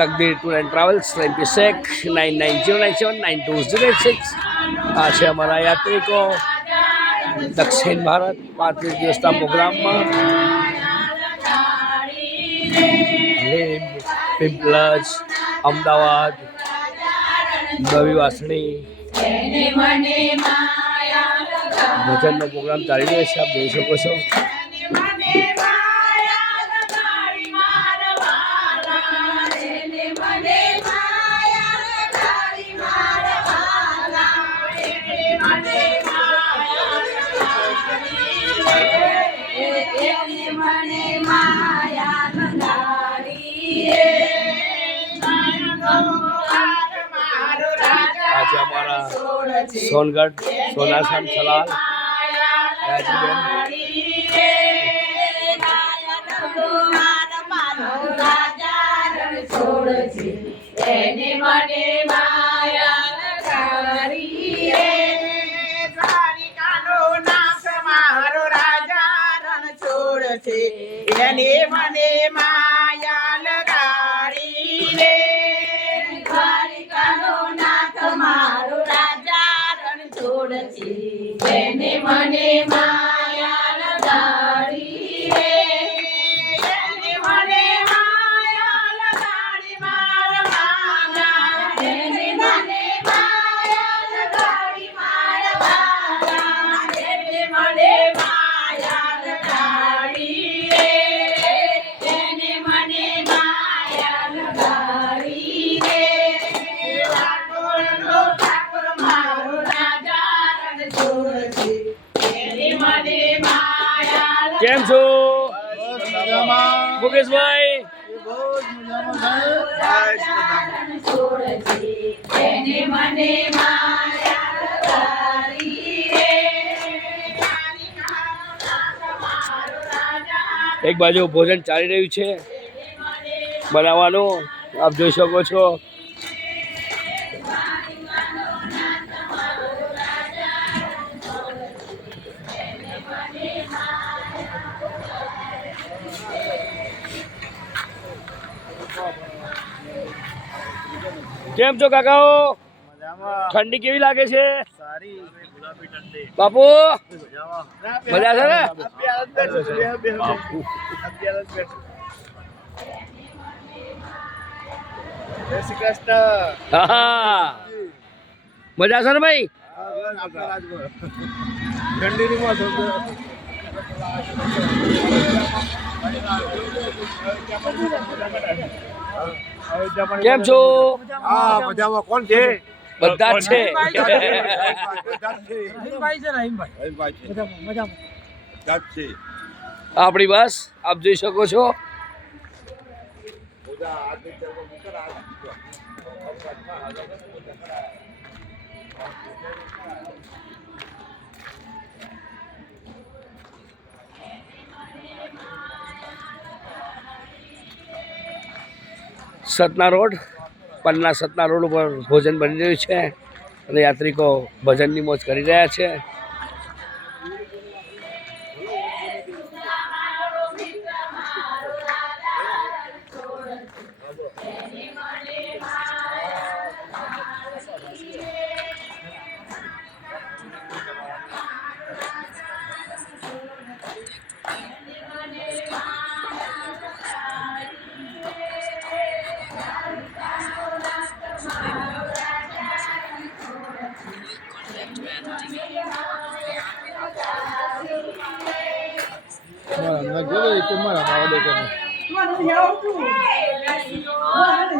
Takdir tour and travels M P Shaikh nine nine zero nine seven, nine two zero six. આ છે અમારા યાત્રિકો, દક્ષિણ ભારત પાંત્રીસ દિવસના પ્રોગ્રામમાં. લીંબ પિંપલજ અમદાવાદ, નવી વાસણી. ભજનનો પ્રોગ્રામ ચાલી રહ્યો છે, આપ જોઈ શકો છો. સોનગઢ સોનાસન રાજીબેન એને મને માયા છે એને મને માયા કેમ છો? મુકેશભાઈ? એક બાજુ ભોજન ચાલી રહ્યું છે. બનાવવાનું. આપ જોઈ શકો છો. કેમ છો કાકાઓ? ઠંડી કેવી લાગે છે? બાપુ? મજા છે ને? મજા છે ને ભાઈ? કેમ છો? હા મજામાં. કોણ છે? બધા છે. આપણી બસ આપ જોઈ શકો છો. સતના રોડ પન્ના સતના રોડ ઉપર ભોજન બની રહ્યું છે અને યાત્રિકો ભજનની મોજ કરી રહ્યા છે. મારા